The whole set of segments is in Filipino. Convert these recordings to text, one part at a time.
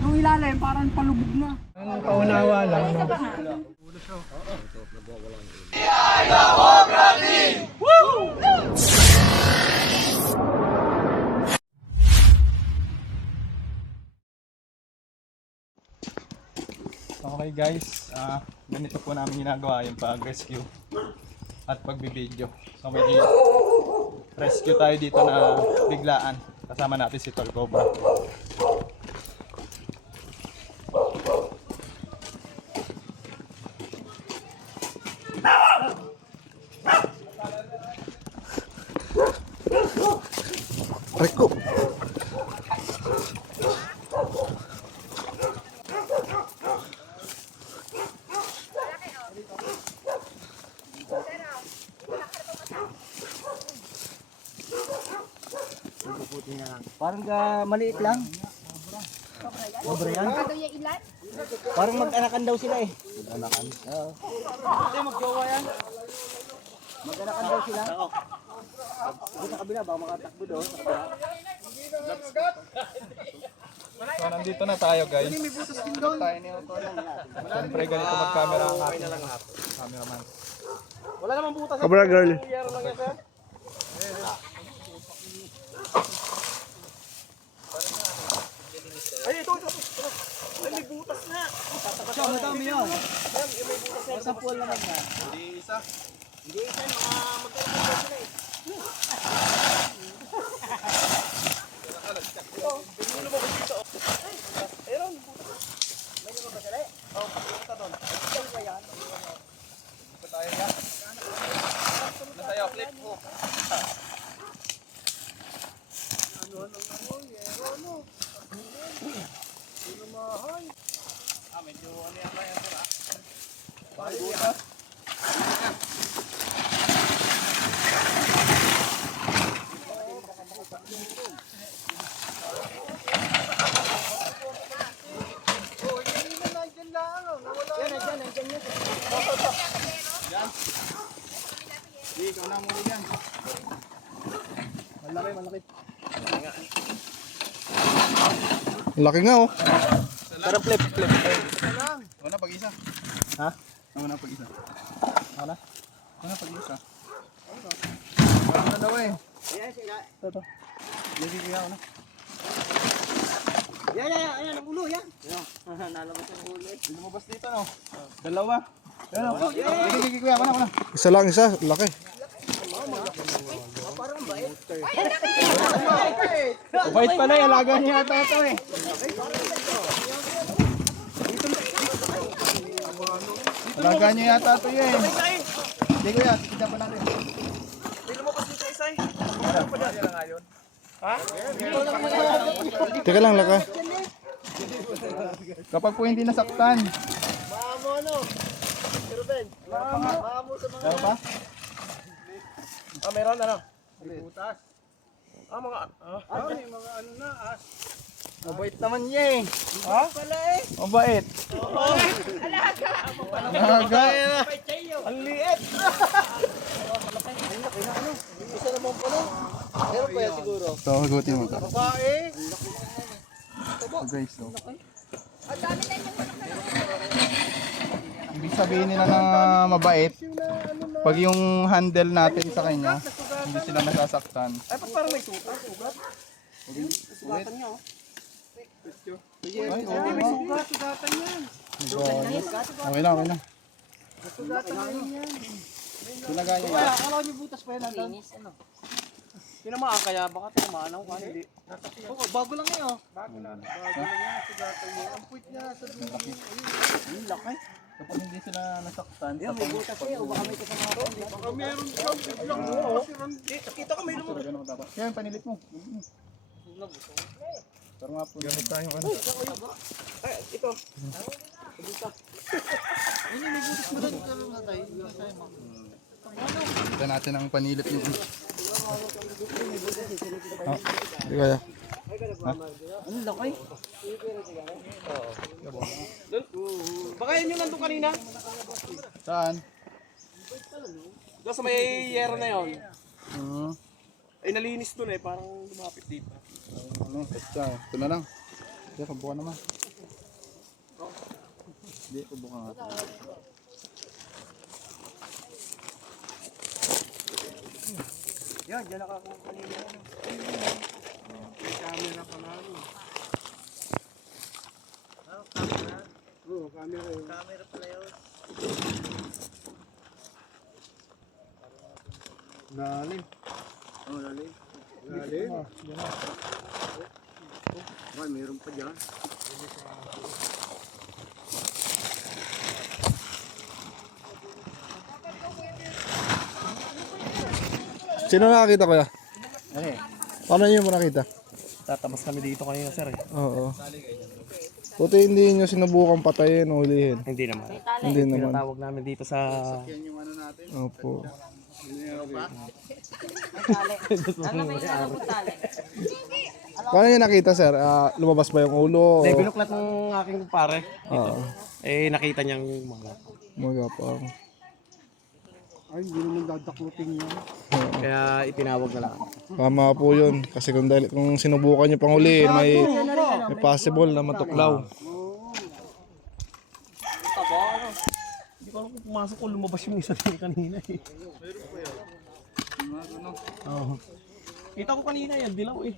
Yung ilalim, parang palubog na. Ang paunawa lang. Okay guys, ganito po namin ginagawa yung pag-rescue at pagbibideo. So may rescue tayo dito na biglaan. Kasama natin si Tol Cobra. Reko. Parang maliit lang. Sobra yan. Parang mag-anakan daw sila eh. Mag-anakan? Oo. Hindi, mag-jowa yan. Mag-anakan daw sila. Doon sa kabila, baka makatakbo doon. Sa kabila. So nandito na tayo guys. Siyempre ganito mag-camera ang ating cameraman. Wala namang butas. Cobra girl. Ay, ito. Ay, may butas na. Siya, madami yan. May butas na. Sa pool naman na. Hindi isa, magkailan sila eh. Pinulo mo ko dito. Ayun, butas. May naman ba sila eh? Oo, pupunta doon. Ay, ba yan? Ito tayo ya. Nasayaw, flip mo. Medyo ano yan lang yan sir ah. Bakit butas? Nandiyan yan. Hindi, ikaw na muli yan. Malaki. Laki nga oh. Tara, flip. Ako na pag-isa. Ha? Ako na pag-isa. Ako na? Ako na pag-isa. Parang dalawa eh. Ayan, sila. Ito. Sige, ako na. Yan, ang ulo, yan. Nalabas ang ulo eh. Lumabas dito no? Dalawa. Pero, sige, kuya, ako na. Isa lang isa, laki. Parang bait. Bait pala, alaga niya yata ito eh. Alaga niya yata ito eh. Hindi kuya, kita pa natin. May lumabas dito isa eh. Teka lang, laki. Kapag po hindi nasaktan. Maamo ano? Si Ruben. Maamo sa mga... Meron pa? Meron ano? Butas. Mga... may mga ano na as. Mabait naman niya eh. Ha? Pala eh. Mabait. Alaga. Alaga. Ang liit. Isa naman pala. Meron pa yan siguro. Ito, hugutin mo ito. Babae. Ito guys, so. Ang dami na yung Ibig sabihin nila na mabait. Pag yung handle natin sa kanya, hindi sila nasasaktan. Ay, parang may sugat. Sugatan niya oh. Ay, oo. May sugat. Sugatan yan. Okay na, okay na. Sugatan yan. Tinaga niya Kaya, yan. akala niyo butas pa yan natin. Tinamaan kaya, baka tinamanaw ka, hindi. Oo, bago lang yan oh. Bago lang yan, sugatan niya. Ang puwit niya sa dulo. Ang laki. Kapag hindi sila nasaktan, Yan, may butas eh. O baka may kasama ko. Baka meron siyang biglang bukas. Kita ko may lumabas. ganun dapat. Yan, panilit mo. Pero nga po. Gamit tayong ano. Ay, ito. Butas. Ini may butas mo doon. Kita natin ang panilit yung... Hindi kaya. Ano laki? Baka yun yung nandun kanina? Saan? Doon sa may yero na yun. Ay, nalinis to na eh. Parang lumapit dito. Ano, basta. Ito na lang. Hindi, kabuka naman. Hindi, kabuka nga. Yan, dyan nakakuha kanina. May camera pa na. Camera. Oo, camera yun. Camera pala yun. Lalim. Oh, lalim. Lalim. Ay, mayroon pa dyan. Sino nakakita kuya? Ano eh? Paano nyo mo nakita? Tatabas kami dito kanina, sir eh. Oo. Buti hindi nyo sinubukang patayin o hulihin. Hindi naman. Hindi naman. Tinatawag namin dito sa... Opo. Paano nyo nakita sir? Lumabas ba yung ulo? Hindi, binuklat ng aking kumpare. Oo. Eh, nakita niyang mga... Magapang. Ay, hindi naman dadaklutin niya. Kaya itinawag na lang. Tama po yun. Kasi kung sinubukan nyo pang hulihin, may possible na matuklaw. Hindi ko alam kung pumasok ko, lumabas yung isa din kanina eh. Oo. Kita ko kanina yan, dilaw eh.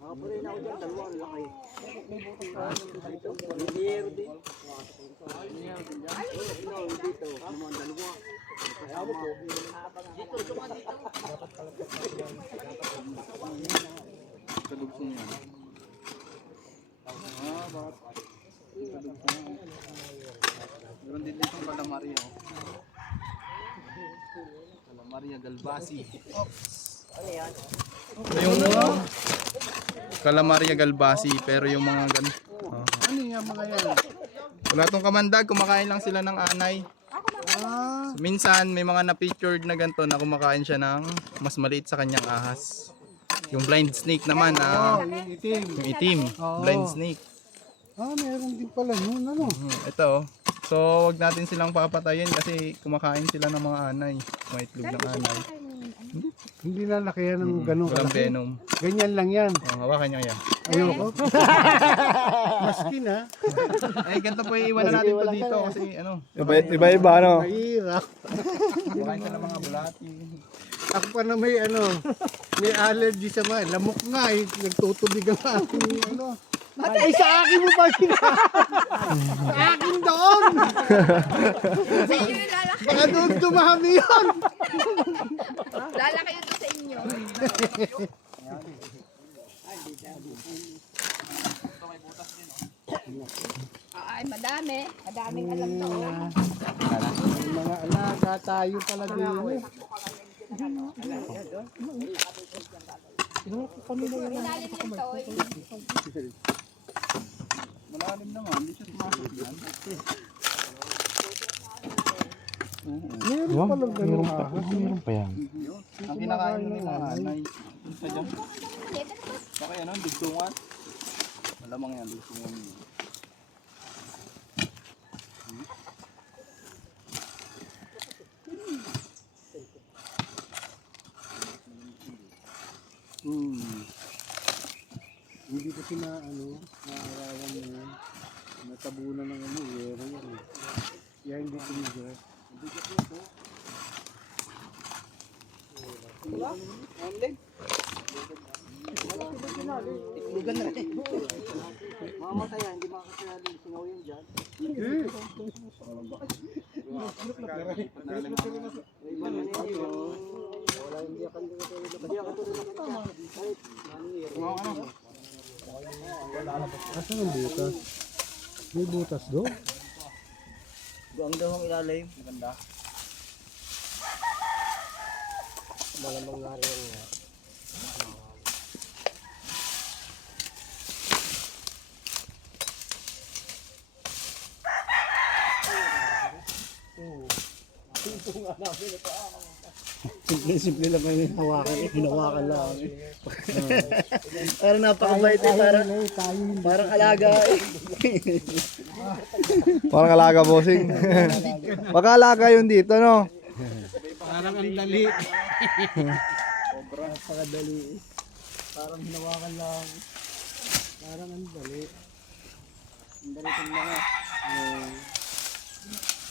Makapunin ako dyan, dalawa, ang laki. Dito, naman dalawa. Kadugsong yan. Bakit? Kadugsong yan. Meron din ditong calamari, oh. Calamari galbasi. Yung calamari galbasi, pero yung mga ganun. Oh. Ano yung mga yan? Wala tong kamandag, kumakain lang sila ng anay. Minsan may mga na-pictured na ganito na kumakain siya ng mas maliit sa kanyang ahas. Yung blind snake naman, Yung itim. yung itim, blind snake. Meron din pala yun, ano? Ito, so wag natin silang papatayin kasi kumakain sila ng mga anay, mga itlog ng anay. Hindi na laki yan ng ganun Walang kalaki. venom. Ganyan lang yan. Hawakan niyo yan. Ayoko. Maskin ha. Ay, ganito po iiwan na natin to dito kasi ano. Iba-iba, ano? Mahirap. Kumakain ka ng mga bulati. Ako pa na may may allergy sa mga. Lamok nga eh. Nagtutubig ang aking ano. Ay, sa akin mo ba sinabi? Sa akin doon! Sa inyo yung lalaki. Baka doon dumami yun! Lalaki yun sa inyo. Ay, madami. Madaming alam to. Mga alaga tayo pala din eh. Ilalim ng toy. Malalim naman, hindi siya sumasok yan. Meron palang ganun ahas. Meron pa yan. Ang kinakain ng mga anay. Isa dyan. Baka yan, digsungan. Malamang yan, digsungan yun. Hindi kasi naarawan mo yan. Natabunan ng yero yan eh. Kaya hindi tumigas. Tiklugan na eh. Mamatay yan, hindi makakasaya din. Singaw yun dyan. Asan ang butas? May butas do? Doon daw ang ilalim. Maganda. Malamang nga rin yan. Simple lang kayo hinawakan eh. Hinawakan lang eh. Parang napakabait eh. Parang alaga eh. Parang alaga, bossing. Baka alaga yun dito, no? Parang ang dali. Napakadali eh. Parang hinawakan lang. Parang ang dali. Ang dali kong mga.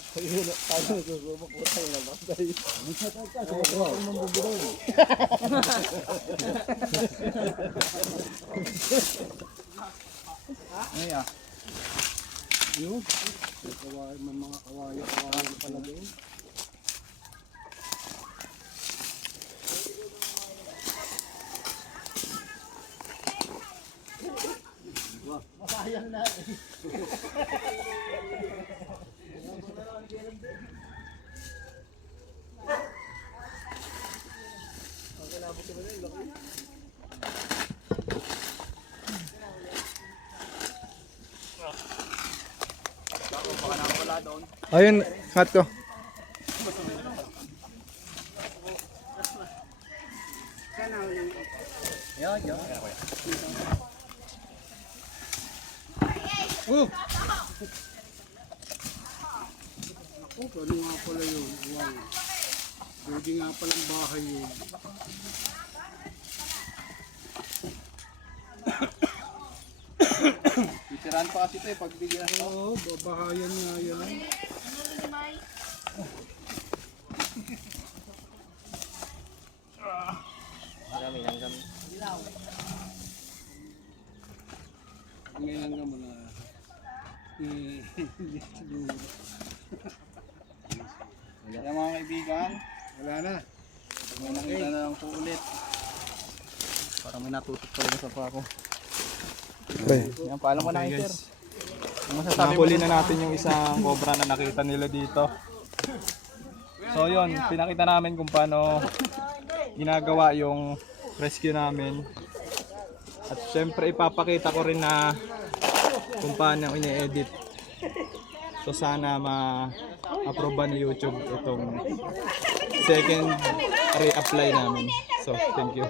Ayun, paano susubok po tayo na bagay. Ay ah. Yun. May mga kawayo pala doon. Ayun, cut ko. Ano nga pala yun? Wow. Pwede nga palang bahay yun. Titirahan pa kasi ito eh, pagbigyan mo. Oo, babahayan nga yan. Ngayon nga muna. Hindi siguro. Kaya mga kaibigan, Wala na. may nakita na lang po ulit. Parang may natutok talaga sa pa ako. Okay. Yan, paalam ko na Okay, kayo, guys. sir. Ang masasabi mo Nahuli na natin yung isang cobra na nakita nila dito. So yun, pinakita namin kung paano ginagawa yung rescue namin. At syempre ipapakita ko rin na kung paano ini-edit. So sana ma-approve ni YouTube itong second re-apply namin. So thank you.